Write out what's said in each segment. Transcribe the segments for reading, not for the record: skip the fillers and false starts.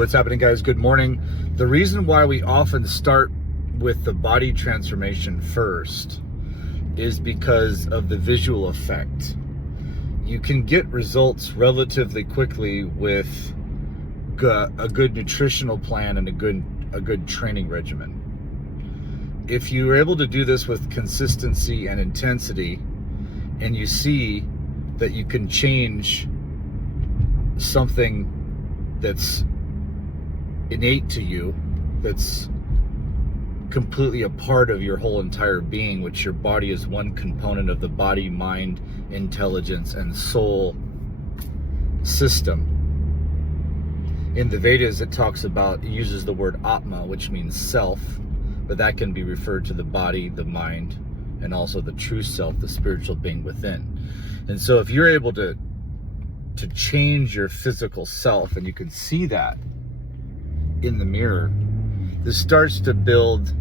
what's happening, guys? Good morning. The reason why we often start with the body transformation first is because of the visual effect. You can get results relatively quickly with a good nutritional plan and a good training regimen. If you're able to do this with consistency and intensity, and you see that you can change something that's innate to you, that's completely a part of your whole entire being, which your body is one component of the body, mind, intelligence, and soul system. In the Vedas, it uses the word Atma, which means self, but that can be referred to the body, the mind, and also the true self, the spiritual being within. And so if you're able to change your physical self, and you can see that in the mirror, this starts to build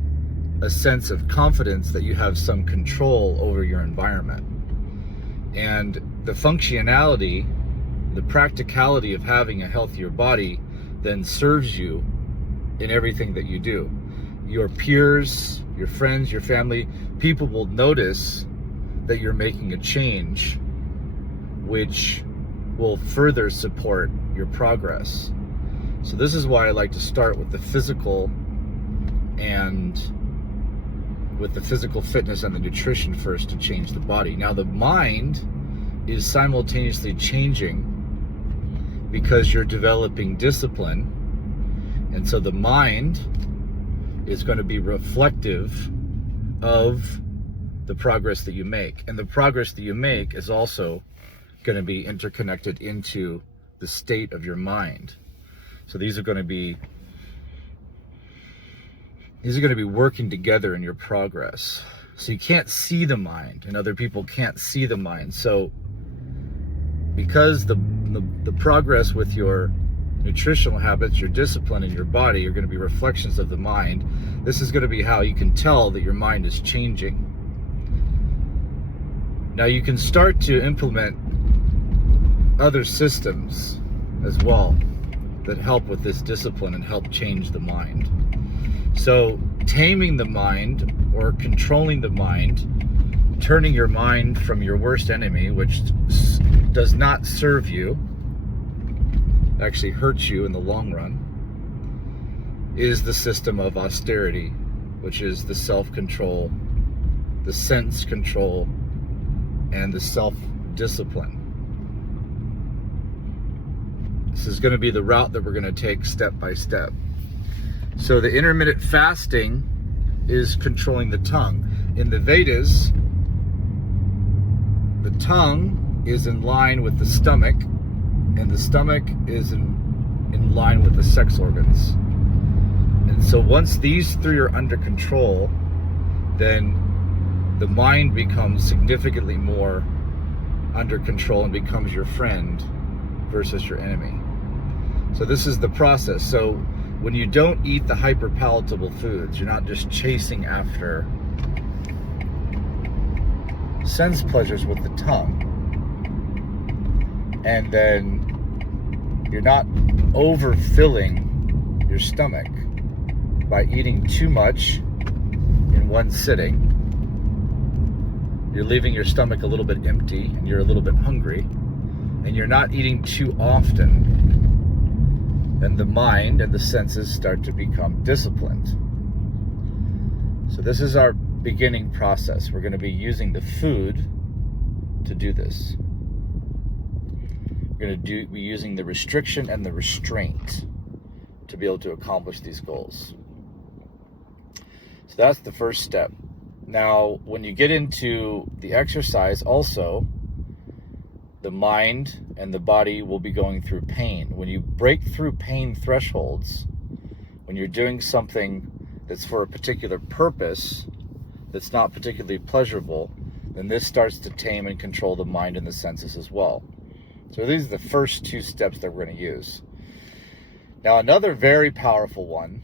a sense of confidence that you have some control over your environment. And the functionality, the practicality of having a healthier body then serves you in everything that you do. Your peers, your friends, your family, people will notice that you're making a change, which will further support your progress. So this is why I like to start with the physical and with the physical fitness and the nutrition first to change the body. Now the mind is simultaneously changing because you're developing discipline, and so the mind is going to be reflective of the progress that you make, and the progress that you make is also going to be interconnected into the state of your mind. So these are going to be working together in your progress. So you can't see the mind, and other people can't see the mind. So because the progress with your nutritional habits, your discipline, and your body are going to be reflections of the mind, this is going to be how you can tell that your mind is changing. Now you can start to implement other systems as well that help with this discipline and help change the mind. So taming the mind or controlling the mind, turning your mind from your worst enemy, which does not serve you, actually hurts you in the long run, is the system of austerity, which is the self-control, the sense control, and the self-discipline. This is going to be the route that we're going to take step by step. So the intermittent fasting is controlling the tongue. In the Vedas, the tongue is in line with the stomach, and the stomach is in line with the sex organs. And so once these three are under control, then the mind becomes significantly more under control and becomes your friend versus your enemy. So this is the process. So when you don't eat the hyperpalatable foods, you're not just chasing after sense pleasures with the tongue, and then you're not overfilling your stomach by eating too much in one sitting. You're leaving your stomach a little bit empty, and you're a little bit hungry, and you're not eating too often, then the mind and the senses start to become disciplined. So this is our beginning process. We're going to be using the food to do this. We're going to be using the restriction and the restraint to be able to accomplish these goals. So that's the first step. Now, when you get into the exercise also, the mind and the body will be going through pain. When you break through pain thresholds, when you're doing something that's for a particular purpose, that's not particularly pleasurable, then this starts to tame and control the mind and the senses as well. So these are the first two steps that we're going to use. Now, another very powerful one,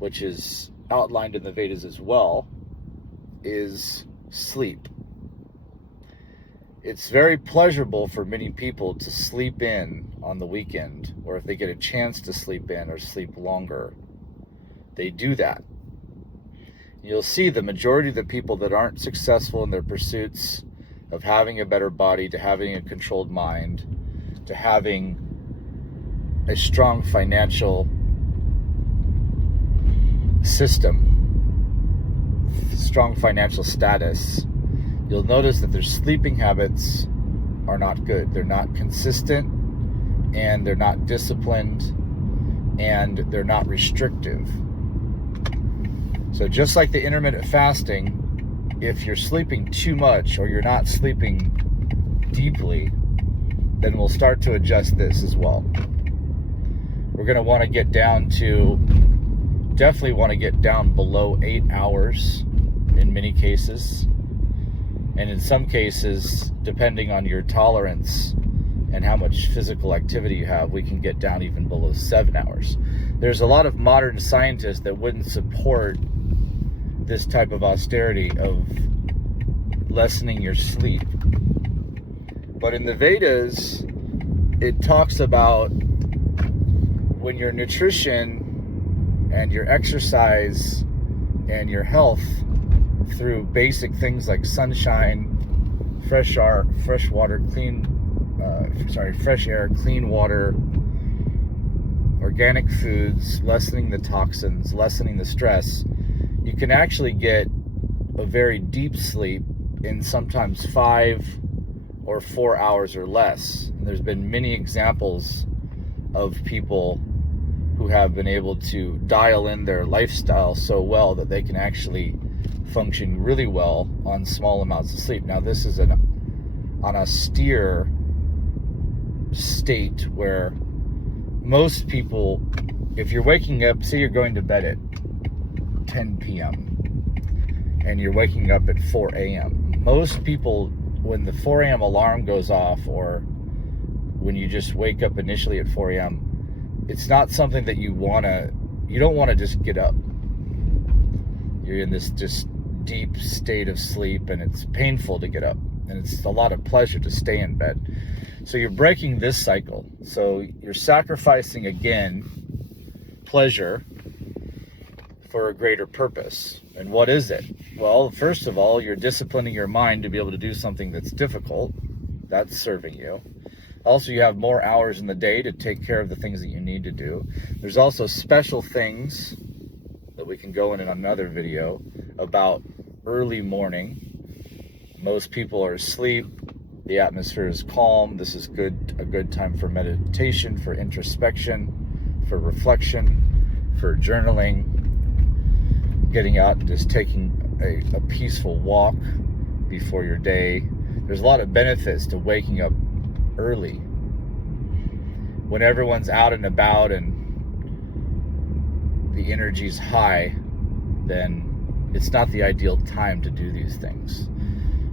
which is outlined in the Vedas as well, is sleep. it's very pleasurable for many people to sleep in on the weekend, or if they get a chance to sleep in or sleep longer, they do that. You'll see the majority of the people that aren't successful in their pursuits of having a better body, to having a controlled mind, to having a strong financial system, strong financial status, you'll notice that their sleeping habits are not good. They're not consistent, and they're not disciplined, and they're not restrictive. So just like the intermittent fasting, if you're sleeping too much or you're not sleeping deeply, then we'll start to adjust this as well. We're going to want to get down to, definitely want to get down below 8 hours in many cases. And in some cases, depending on your tolerance and how much physical activity you have, we can get down even below 7 hours. There's a lot of modern scientists that wouldn't support this type of austerity of lessening your sleep. But in the Vedas, it talks about when your nutrition and your exercise and your health through basic things like sunshine, fresh air, clean water, organic foods, lessening the toxins, lessening the stress, you can actually get a very deep sleep in sometimes 5 or 4 hours or less. And there's been many examples of people who have been able to dial in their lifestyle so well that they can actually function really well on small amounts of sleep. Now, this is an austere state where most people, if you're waking up, say you're going to bed at 10 p.m. and you're waking up at 4 a.m. Most people, when the 4 a.m. alarm goes off, or when you just wake up initially at 4 a.m., it's not something that you don't want to just get up. You're in this just deep state of sleep, and it's painful to get up, and it's a lot of pleasure to stay in bed. So you're breaking this cycle. So you're sacrificing, again, pleasure for a greater purpose. And what is it? Well, first of all, you're disciplining your mind to be able to do something that's difficult. That's serving you. Also, you have more hours in the day to take care of the things that you need to do. There's also special things that we can go in another video about early morning. Most people are asleep. The atmosphere is calm. This is a good time for meditation, for introspection, for reflection, for journaling, getting out and just taking a peaceful walk before your day. There's a lot of benefits to waking up early. When everyone's out and about and the energy's high, then it's not the ideal time to do these things.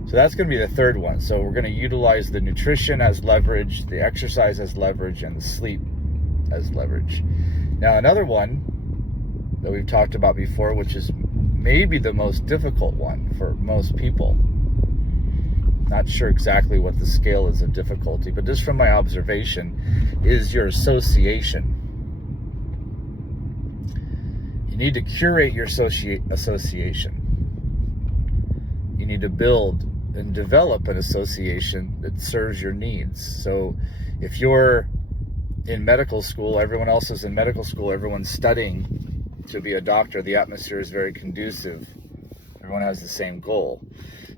So that's going to be the third one. So we're going to utilize the nutrition as leverage, the exercise as leverage, and the sleep as leverage. Now, another one that we've talked about before, which is maybe the most difficult one for most people. Not sure exactly what the scale is of difficulty, but just from my observation, is your association. You need to curate your association. You need to build and develop an association that serves your needs. So if you're in medical school, everyone else is in medical school, everyone's studying to be a doctor, the atmosphere is very conducive. Everyone has the same goal.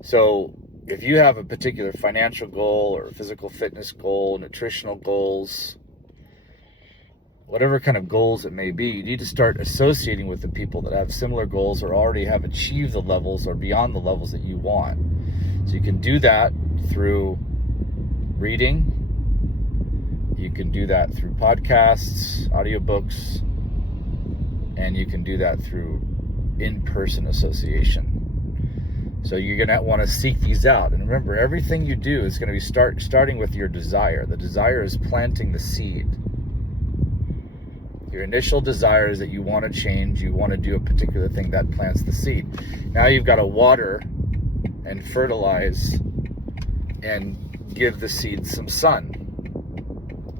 So if you have a particular financial goal or physical fitness goal, nutritional goals, whatever kind of goals it may be, you need to start associating with the people that have similar goals or already have achieved the levels or beyond the levels that you want. So you can do that through reading. You can do that through podcasts, audiobooks, and you can do that through in-person association. So you're going to want to seek these out. And remember, everything you do is going to be starting with your desire. The desire is planting the seed. Your initial desire is that you want to change, you want to do a particular thing, that plants the seed. Now you've got to water and fertilize and give the seed some sun.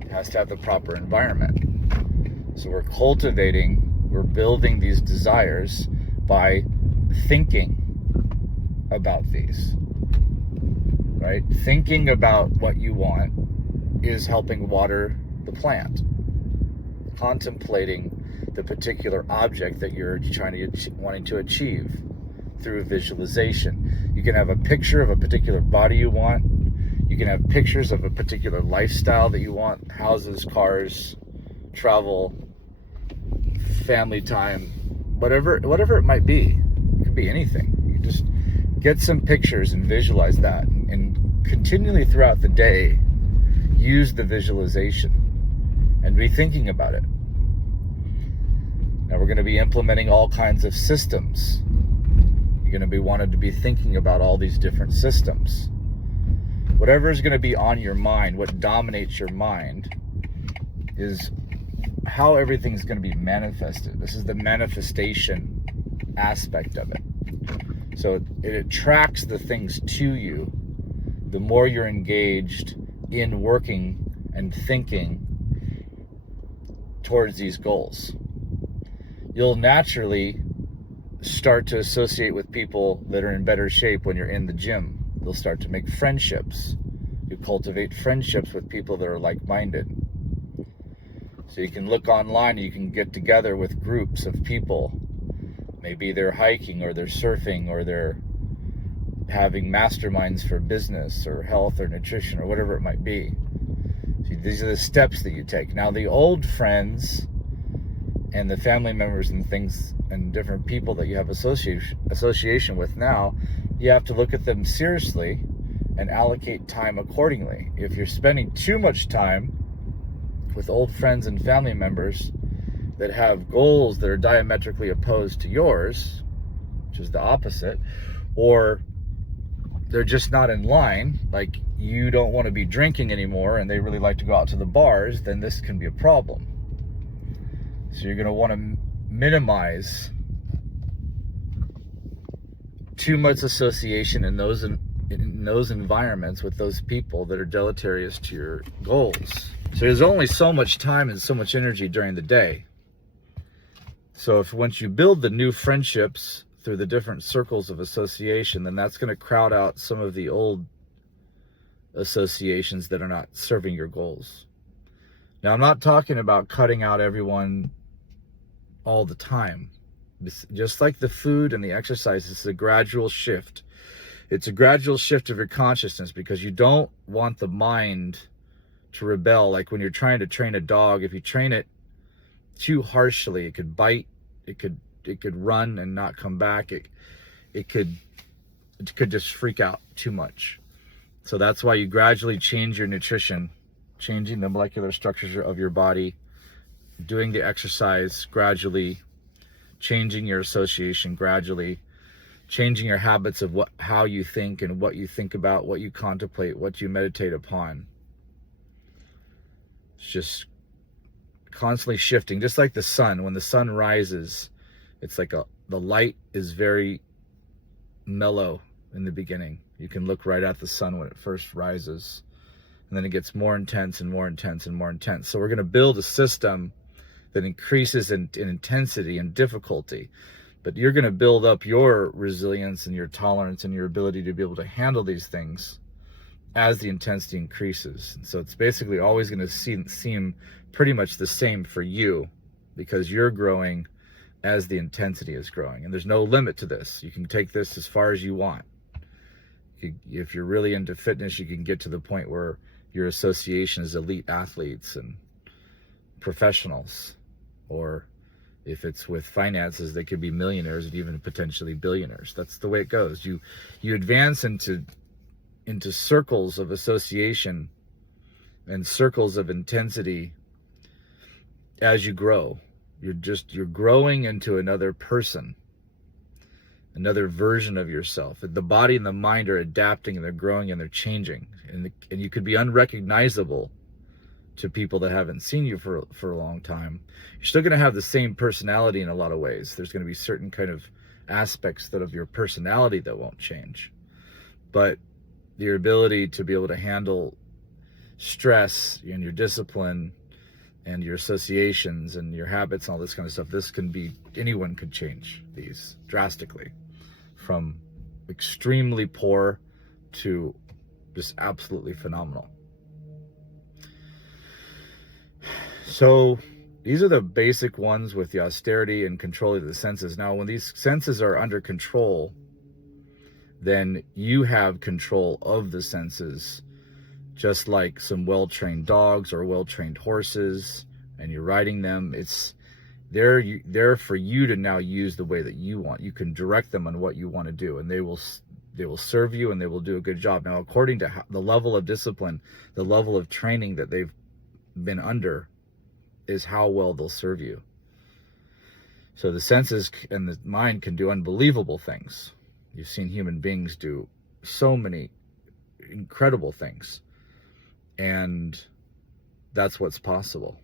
It has to have the proper environment. So we're building these desires by thinking about these, right? Thinking about what you want is helping water the plant. Contemplating the particular object that you're wanting to achieve through visualization. You can have a picture of a particular body you want. You can have pictures of a particular lifestyle that you want: houses, cars, travel, family time, whatever it might be. It could be anything. You just get some pictures and visualize that, and continually throughout the day use the visualization and be thinking about it. Now we're going to be implementing all kinds of systems. You're going to be wanted to be thinking about all these different systems. Whatever is going to be on your mind, what dominates your mind, is how everything's going to be manifested. This is the manifestation aspect of it. So it attracts the things to you the more you're engaged in working and thinking towards these goals. You'll naturally start to associate with people that are in better shape when you're in the gym. You'll start to make friendships. You cultivate friendships with people that are like-minded. So you can look online, you can get together with groups of people. Maybe they're hiking, or they're surfing, or they're having masterminds for business or health or nutrition or whatever it might be. See, these are the steps that you take. Now, the old friends and the family members and things and different people that you have association with now, you have to look at them seriously and allocate time accordingly. If you're spending too much time with old friends and family members that have goals that are diametrically opposed to yours, which is the opposite, or they're just not in line, like you don't want to be drinking anymore and they really like to go out to the bars, then this can be a problem. So you're going to want to minimize too much association in those environments with those people that are deleterious to your goals. So there's only so much time and so much energy during the day. So once you build the new friendships through the different circles of association, then that's going to crowd out some of the old associations that are not serving your goals. Now, I'm not talking about cutting out everyone all the time. Just like the food and the exercise, it's a gradual shift. It's a gradual shift of your consciousness, because you don't want the mind to rebel. Like when you're trying to train a dog, if you train it too harshly, it could bite, it could run and not come back. It could just freak out too much. So that's why you gradually change your nutrition, changing the molecular structures of your body, doing the exercise gradually, changing your association gradually, changing your habits of how you think and what you think about, what you contemplate, what you meditate upon. It's just constantly shifting, just like the sun. When the sun rises, it's like the light is very mellow in the beginning. You can look right at the sun when it first rises, and then it gets more intense and more intense and more intense. So we're going to build a system that increases in intensity and difficulty, but you're going to build up your resilience and your tolerance and your ability to be able to handle these things as the intensity increases. And so it's basically always going to seem pretty much the same for you, because you're growing as the intensity is growing, and there's no limit to this. You can take this as far as you want. If you're really into fitness, you can get to the point where your association is elite athletes and professionals, or if it's with finances, they could be millionaires and even potentially billionaires. That's the way it goes. You advance into circles of association and circles of intensity as you grow. You're growing into another person, another version of yourself. The body and the mind are adapting, and they're growing, and they're changing, and you could be unrecognizable to people that haven't seen you for a long time. You're still going to have the same personality in a lot of ways. There's going to be certain kind of aspects of your personality that won't change, but your ability to be able to handle stress and your discipline and your associations and your habits and all this kind of stuff. Anyone could change these drastically, from extremely poor to just absolutely phenomenal. So these are the basic ones with the austerity and control of the senses. Now, when these senses are under control, then you have control of the senses, just like some well-trained dogs or well-trained horses, and you're riding them. They're for you to now use the way that you want. You can direct them on what you want to do, and they will serve you, and they will do a good job. Now, according to the level of discipline, the level of training that they've been under, is how well they'll serve you. So the senses and the mind can do unbelievable things. You've seen human beings do so many incredible things, and that's what's possible.